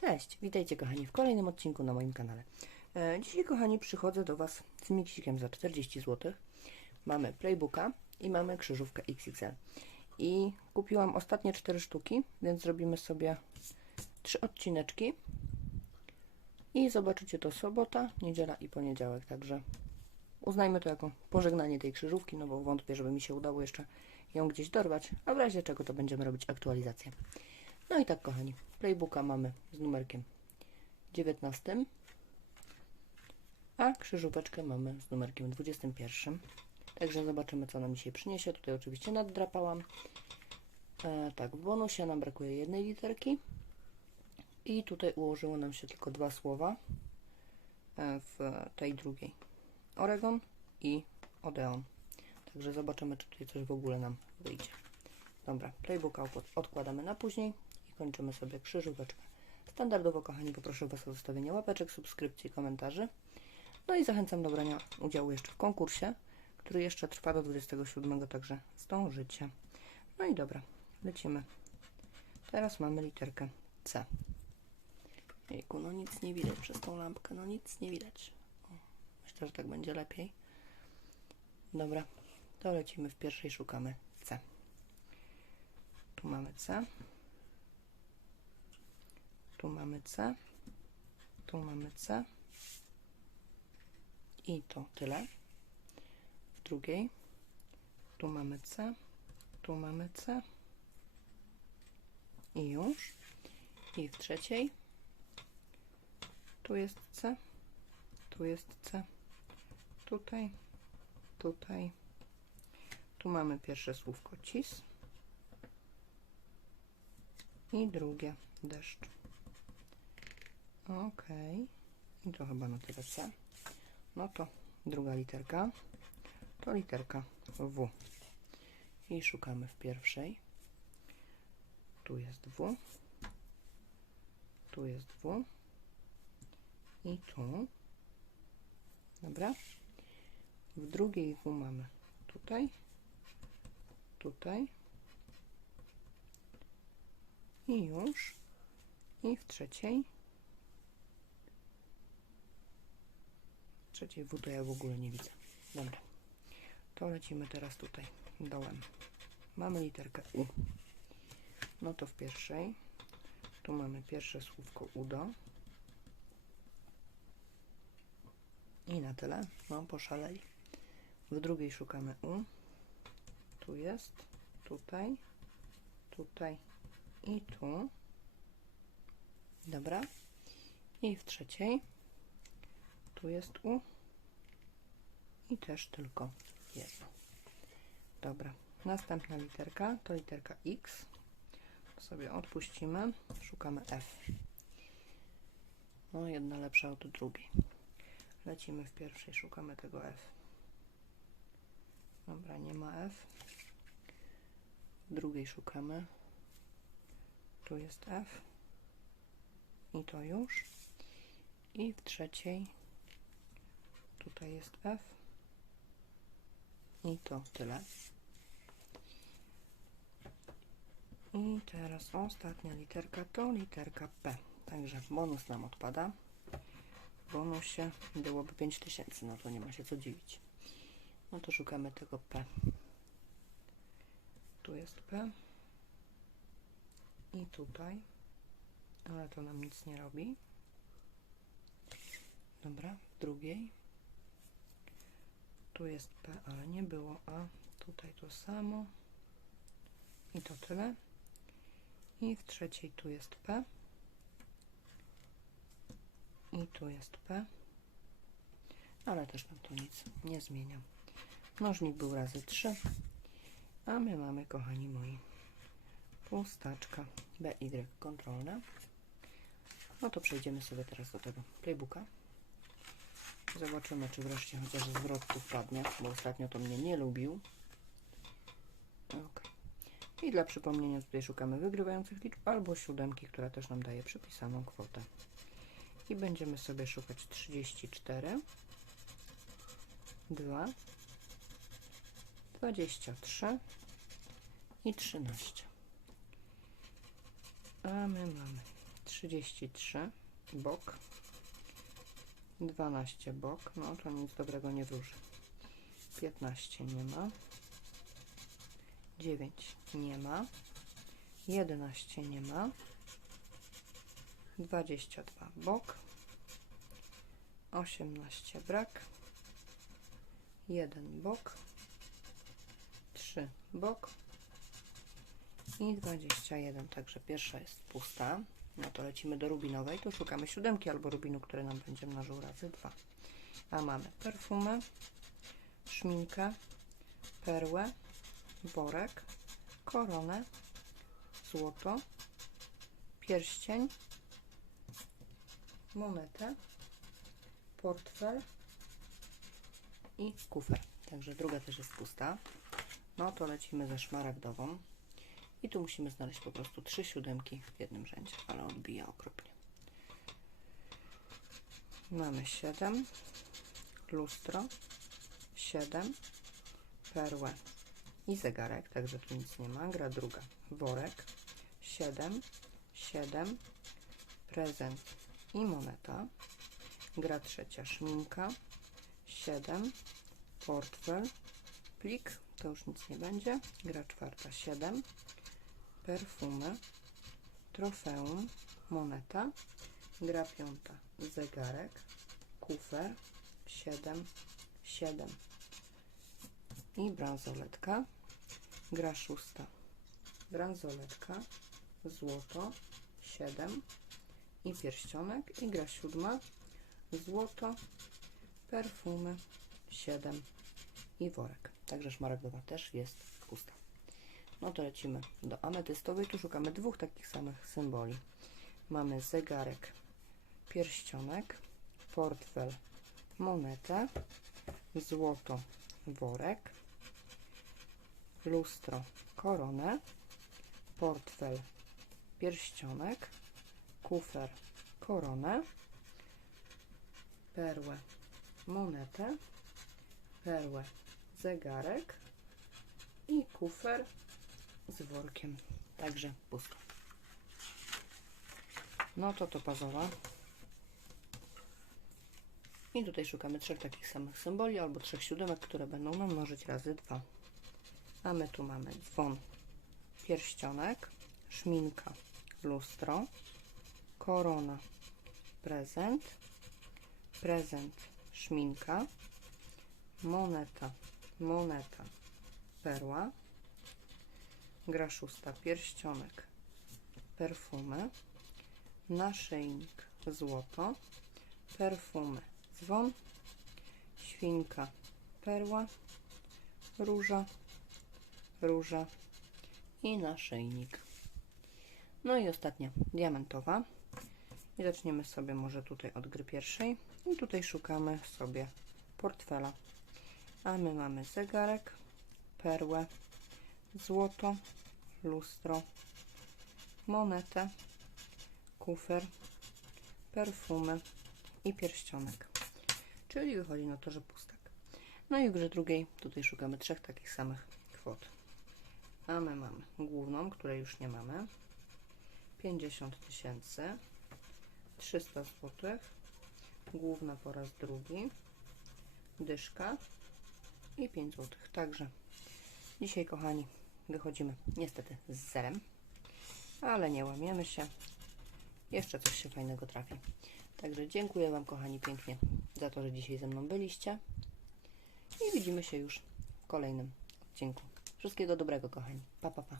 Cześć, witajcie kochani w kolejnym odcinku na moim kanale. E, dzisiaj kochani przychodzę do Was z miksikiem za 40 zł. Mamy playbooka i mamy krzyżówkę XXL. I kupiłam ostatnie 4 sztuki, więc zrobimy sobie 3 odcineczki. I zobaczycie to sobota, niedziela i poniedziałek, także uznajmy to jako pożegnanie tej krzyżówki, no bo wątpię, żeby mi się udało jeszcze ją gdzieś dorwać, a w razie czego to będziemy robić aktualizację. No i tak, kochani, playbooka mamy z numerkiem 19, a krzyżóweczkę mamy z numerkiem 21. Także zobaczymy, co nam dzisiaj przyniesie. Tutaj oczywiście naddrapałam. E, tak, w bonusie nam brakuje jednej literki. I tutaj ułożyło nam się tylko dwa słowa e, w tej drugiej. Oregon i Odeon. Także zobaczymy, czy tutaj coś w ogóle nam wyjdzie. Dobra, playbooka odkładamy na później kończymy sobie krzyżóweczkę. Standardowo, kochani, poproszę Was o zostawienie łapeczek, subskrypcji, komentarzy. No i zachęcam do brania udziału jeszcze w konkursie, który jeszcze trwa do 27, także zdążycie. No i dobra, lecimy. Teraz mamy literkę C. Jejku, no nic nie widać przez tą lampkę, no nic nie widać. O, myślę, że tak będzie lepiej. Dobra, to lecimy w pierwszej, szukamy C. Tu mamy C. Tu mamy C. Tu mamy C. I to tyle. W drugiej. Tu mamy C. Tu mamy C. I już. I w trzeciej. Tu jest C. Tu jest C. Tutaj. Tutaj. Tu mamy pierwsze słówko cis. I drugie deszcz. Ok. I to chyba na tyle C. No to druga literka. To literka W. I szukamy w pierwszej. Tu jest W. Tu jest W. I tu. Dobra. W drugiej W mamy tutaj. Tutaj. I już. I w trzeciej. Trzeciej W to ja w ogóle nie widzę. Dobra. To lecimy teraz tutaj dołem. Mamy literkę U. No to w pierwszej. Tu mamy pierwsze słówko udo. I na tyle. No, poszaleli. W drugiej szukamy U. Tu jest. Tutaj. Tutaj i tu. Dobra. I w trzeciej. Tu jest U. I też tylko jedno. Dobra. Następna literka to literka X. Sobie odpuścimy. Szukamy F. No, jedna lepsza od drugiej. Lecimy w pierwszej, szukamy tego F. Dobra, nie ma F. W drugiej szukamy tu jest F i to już i w trzeciej tutaj jest F i to tyle. I teraz ostatnia literka to literka P. Także bonus nam odpada. W bonusie byłoby 5000 no to nie ma się co dziwić. No to szukamy tego P. Tu jest P. I tutaj, ale to nam nic nie robi. Dobra, w drugiej. Tu jest P, ale nie było A. Tutaj to samo. I to tyle. I w trzeciej tu jest P. I tu jest P. Ale też nam to nic nie zmienia. Mnożnik był razy 3. A my mamy, kochani moi, pustaczka BY kontrolna. No to przejdziemy sobie teraz do tego playbooka. Zobaczymy, czy wreszcie chociaż zwrot tu wpadnie, bo ostatnio to mnie nie lubił. Ok. I dla przypomnienia tutaj szukamy wygrywających liczb albo siódemki, która też nam daje przypisaną kwotę. I będziemy sobie szukać 34, 2, 23 i 13 a my mamy 33 bok, 12 bok, no to nic dobrego nie wróży. 15 nie ma, 9 nie ma, 11 nie ma, 22 bok, 18 brak, 1 bok, 3 bok. I 21, także pierwsza jest pusta. No to lecimy do rubinowej, tu szukamy siódemki albo rubinu, który nam będzie mnożył razy 2. A mamy perfumę, szminkę, perłę, worek, koronę, złoto, pierścień, monetę, portfel i kufer. Także druga też jest pusta. No to lecimy ze szmaragdową. I tu musimy znaleźć po prostu trzy siódemki w jednym rzędzie, ale odbija okropnie. Mamy 7, lustro, 7, perłę i zegarek, także tu nic nie ma. Gra druga, worek, 7, 7, prezent i moneta. Gra trzecia, szminka, 7, portfel, plik, to już nic nie będzie. Gra czwarta, 7, perfumy, trofeum, moneta, gra piąta, zegarek, kufer, 7, 7 i bransoletka, gra szósta, bransoletka, złoto, 7 i pierścionek i gra siódma, złoto, perfumy, 7 i worek. Także szmaragdowa też jest pusta. No to lecimy do ametystowej. Tu szukamy dwóch takich samych symboli. Mamy zegarek, pierścionek, portfel, monetę, złoto, worek, lustro, koronę, portfel, pierścionek, kufer, koronę, perłę, monetę, perłę, zegarek i kufer z workiem. Także pusto. No to to pazowa. I tutaj szukamy trzech takich samych symboli albo trzech siódemek, które będą nam mnożyć razy dwa. A my tu mamy dzwon, pierścionek, szminka, lustro, korona, prezent, prezent, szminka, moneta, moneta, perła, gra szósta, pierścionek, perfumy, naszyjnik, złoto, perfumy, dzwon, świnka, perła, róża, róża. I naszyjnik. No i ostatnia, diamentowa. I zaczniemy sobie może tutaj od gry pierwszej. I tutaj szukamy sobie portfela. A my mamy zegarek, perłę, złoto, lustro, monetę, kufer, perfumy i pierścionek. Czyli wychodzi na to, że pustak. No i w grze drugiej tutaj szukamy trzech takich samych kwot. A my mamy główną, której już nie mamy. 50 tysięcy, 300 zł, główna po raz drugi, dyszka i 5 zł. Także dzisiaj, kochani, wychodzimy niestety z zerem, ale nie łamiemy się. Jeszcze coś się fajnego trafi. Także dziękuję Wam, kochani, pięknie za to, że dzisiaj ze mną byliście. I widzimy się już w kolejnym odcinku. Wszystkiego dobrego, kochani. Pa, pa, pa.